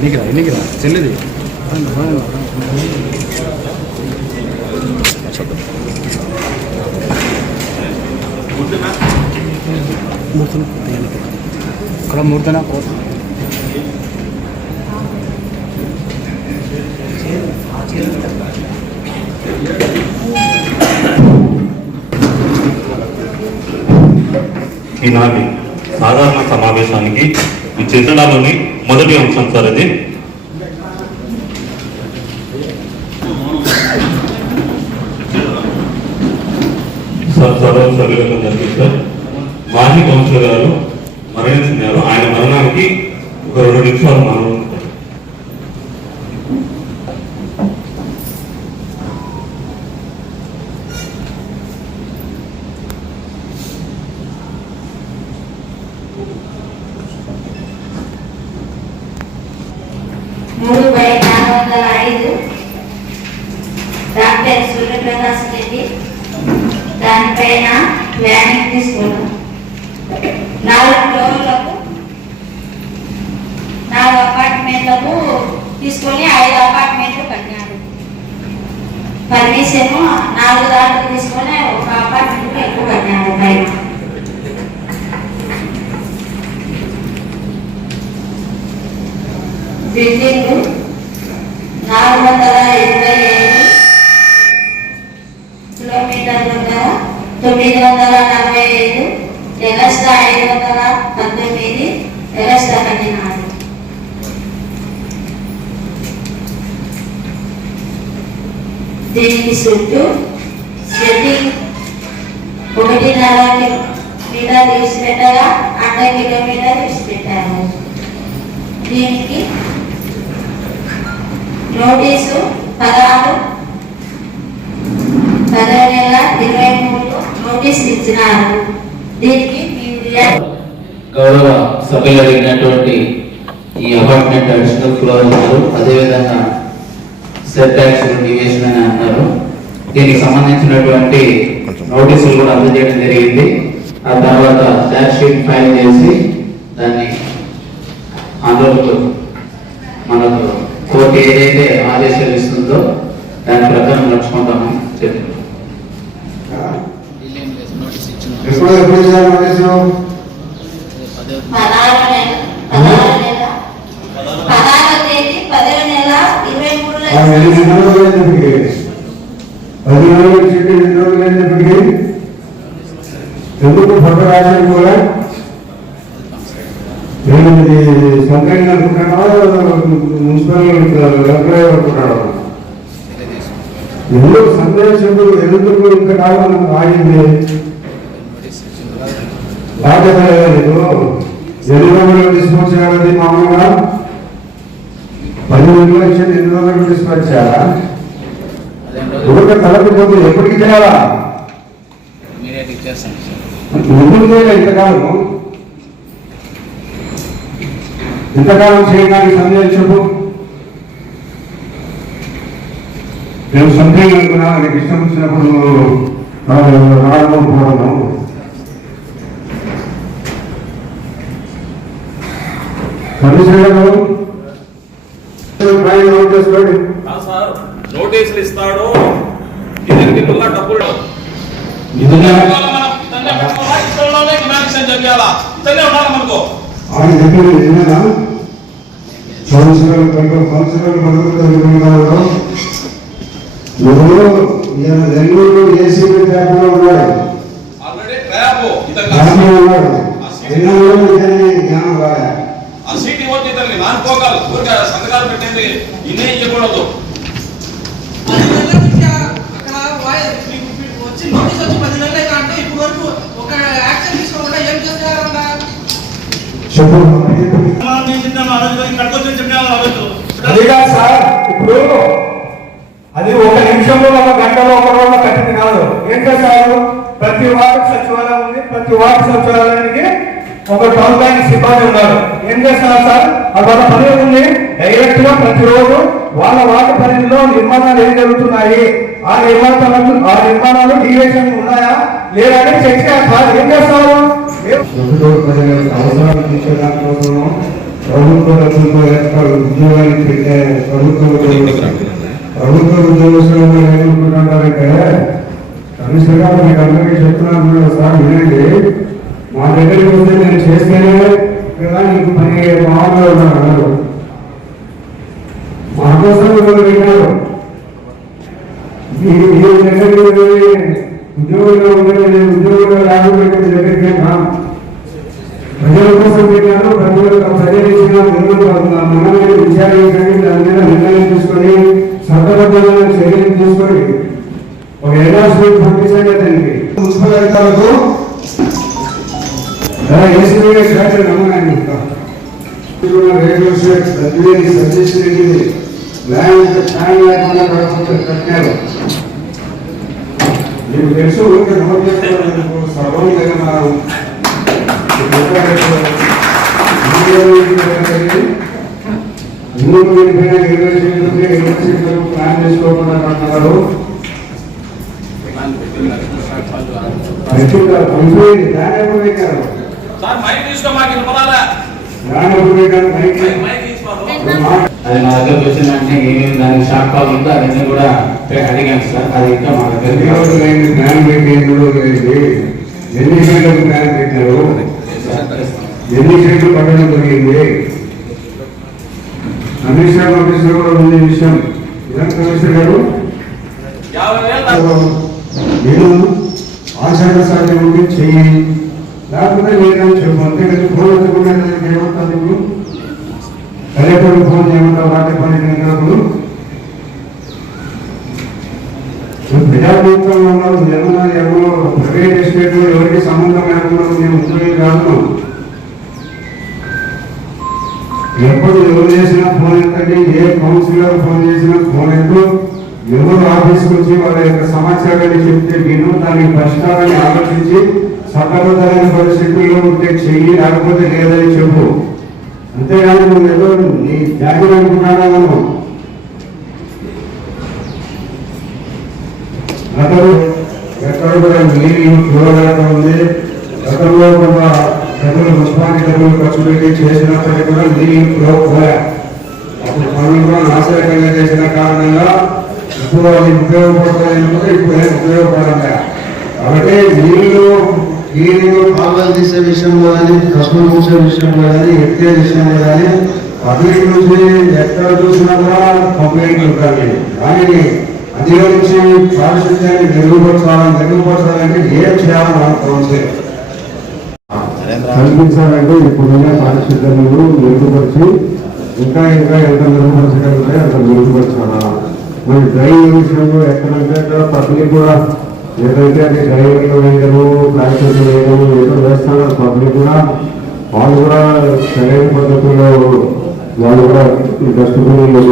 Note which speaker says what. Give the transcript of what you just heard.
Speaker 1: ఎన్నికరా ఎన్నికరా చెల్లిది ఇక్కడ మూర్తన కోసం
Speaker 2: ఈనాటి సాధారణ సమావేశానికి ఈ చేతనాలోని మొదటి అంశం సార్ అది సర్వం జరిగింది సార్ మాజీ కౌన్సిలర్ గారు మరణించారు ఆయన మరణానికి ఒక రెండు నిమిషాలు మనం
Speaker 3: అంటే సూర్యప్రకాశం చెప్పి దానిపైన ప్లానింగ్ తీసుకోవడం నాలుగు ఫ్లోర్లకు నాలుగు అపార్ట్మెంట్లకు తీసుకొని ఐదు అపార్ట్మెంట్లు కట్టినాడు పర్మిషన్ నాలుగు దాంట్లో తీసుకొని ఒక అపార్ట్మెంట్ దీనికి సెట్టు సెట్టింగ్ ఒకటిన్నర మీద తీసి పెట్టగా అర్ధ కిలో మీద తీసి పెట్టాము దీనికి నోటీసు పదహారు పదహారు నెలల ఇరవై మూడు నోటీస్ ఇచ్చినారు దీనికి
Speaker 2: గౌరవ సభ్యులు అడిగినటువంటి ఈ అపార్ట్మెంట్ అడిషనల్ ఫ్లోర్ అదేవిధంగా సెట్ యాక్షన్ డివిజన్ దీనికి సంబంధించినటువంటి నోటీసులు కూడా అందజేయడం జరిగింది ఆ తర్వాత చార్జ్ షీట్ ఫైల్ చేసి దాన్ని ఆందోళనకు మనకు కోర్టు ఏదైతే ఆదేశాలు ఇస్తుందో దాని ప్రకారం నడుచుకుంటామని చెప్పారు
Speaker 4: రాశారు కూడా ఎనిమిది సొంతంగా అనుకుంటాడా మున్సిపల్ అభిప్రాయం అనుకుంటాడా ఎందుకు సందేశము ఎందుకు ఇంకా కాలం ఆగింది బాధ్యత లేదా నీకు ఎన్ని రోజులు తీసుకొచ్చారది మామూలుగా పది రోజులు ఇచ్చేది ఎన్ని రోజులు తీసుకొచ్చారా ఊరిక తలపిపోతుంది ఎప్పటికి తేవాలా ఇంతకాలం ఇంతకాలం చేయడానికి చెప్పు నేను సందేహం అనుకున్నా నీకు ఇష్టం వచ్చినప్పుడు రావడం
Speaker 5: నోటీసులు ఇస్తాడు నిధులు తెలియాలా ఇతనే ఉండాలి మనకు
Speaker 4: ఆయన చెప్పింది నిన్నేనా సంవత్సరాలు పడుకో ఉన్నాడు ఉన్నాడు అదిగా సార్ ఇప్పుడు అది ఒక నిమిషంలో ఒక గంటలో ఒక రోజు కట్టింది కాదు ఏం సార్ ప్రతి వార్డు సచివాలయం ఉంది ప్రతి వార్డు సచివాలయానికి ఒక టౌన్ బ్యాంక్ సిబ్బంది ఉన్నారు ఏం చేస్తున్నారు సార్ వాళ్ళ పని ఉంది డైరెక్ట్ గా ప్రతిరోజు వాళ్ళ వార్డు పనిలో నిర్మాణాలు ఏం జరుగుతున్నాయి ఆ నిర్మాణ ఆ నిర్మాణాలు డీవియేషన్ ఉన్నాయా లేదంటే చర్చ ప్రభుత్వ ఉద్యోగానికి ఉద్యోగస్తులు ఏమనుకుంటున్నారంటే మీకు అందరికీ చెప్తున్నాను సార్ ఎలాంటి సాయం లేకుండా నడుపుతున్న కన్యలు మీకు తెలుసు ఊరికి నోట్ చేసుకోవడానికి సర్వం జరిగినారు ఇందుకు వెళ్ళిపోయిన ఇరవై సీట్లు ఇరవై సీట్లు ప్లాన్ చేసుకోకుండా అంటున్నారు పంపిణీ దాని ఉపయోగించారు దాని
Speaker 5: ఉపయోగించారు మైక్
Speaker 6: అది నా దగ్గరకు వచ్చిన వెంటనే ఏమేమి దానికి షాక్ కాల్ ఉందో అవన్నీ కూడా అడిగాను సార్ అది ఇంకా
Speaker 4: మా దగ్గర ప్లాన్ పెట్టేందులో ఎన్ని ప్లాన్ పెట్టారు ఎన్ని పట్టడం జరిగింది కమిషనర్ ఆఫీసులో కూడా ఉంది విషయం ఇలాంటి కమిషనర్ గారు నేను ఆచరణ సాధ్యం ఉంటే చెయ్యి లేకపోతే చెప్పు ఫోన్ విద్యార్థులు ఫోన్ చేయకుండా రాటపల్లి నియోజకులు ప్రజాప్రభుత్వంలో జగన్ ఎవరో ప్రైవేట్ ఎస్టేట్ ఎవరికి సంబంధం లేకుండా మేము ఉద్యోగి కాదు ఎప్పుడు ఎవరు చేసినా ఫోన్ ఎక్కండి ఏ కౌన్సిలర్ ఫోన్ చేసినా ఫోన్ ఎక్కువ ఎవరు ఆఫీస్కి వచ్చి వాళ్ళ యొక్క సమాచారాన్ని చెప్తే నేను దానికి పరిష్కారాన్ని ఆలోచించి సతబద్ధమైన పరిస్థితుల్లో ఉంటే చెయ్యి లేకపోతే లేదని చెప్పు అంతేగాని నువ్వు ఏదో నీ త్యాగం అనుకుంటాను గతంలో ఎక్కడ కూడా ఉంది డబ్బులు ఖర్చు పెట్టి చేసినప్పటికీ కూడా పోయా అప్పుడు పనులు కూడా చేసిన కారణంగా ఇప్పుడు అది ఉపయోగపడతాయి ఇప్పుడు ఏం కాబట్టి నీళ్ళు మీరు భాగాలు తీసే విషయంలో కానీ కష్టం చూసే విషయంలో కానీ ఎత్తే విషయంలో కానీ పబ్లిక్ నుంచి ఎక్కడ చూసినా కూడా కంప్లైంట్ ఉంటాయి దానిని అధిగమించి పారిశుద్ధ్యాన్ని మెరుగుపరచాలని మెరుగుపరచాలంటే ఏం చేయాలని కనిపించాలంటే కౌన్సిల్ కల్పించాలంటే ఇప్పుడున్న పారిశుద్ధ్యాలను మెరుగుపరిచి ఇంకా ఇంకా ఎంత మెరుగుపరచగలిగితే అక్కడ మెరుగుపరచాలా మరి డ్రైవింగ్ విషయంలో ఎక్కడంటే అక్కడ పబ్లిక్ కూడా ఎవరైతే అది డ్రైవర్లు వేయడము ప్రాక్టీస్ వేయడము ఎవరు వేస్తారో పబ్లిక్ కూడా వాళ్ళు కూడా సరైన పద్ధతుల్లో వాళ్ళు కూడా ఈ డస్ట్బిన్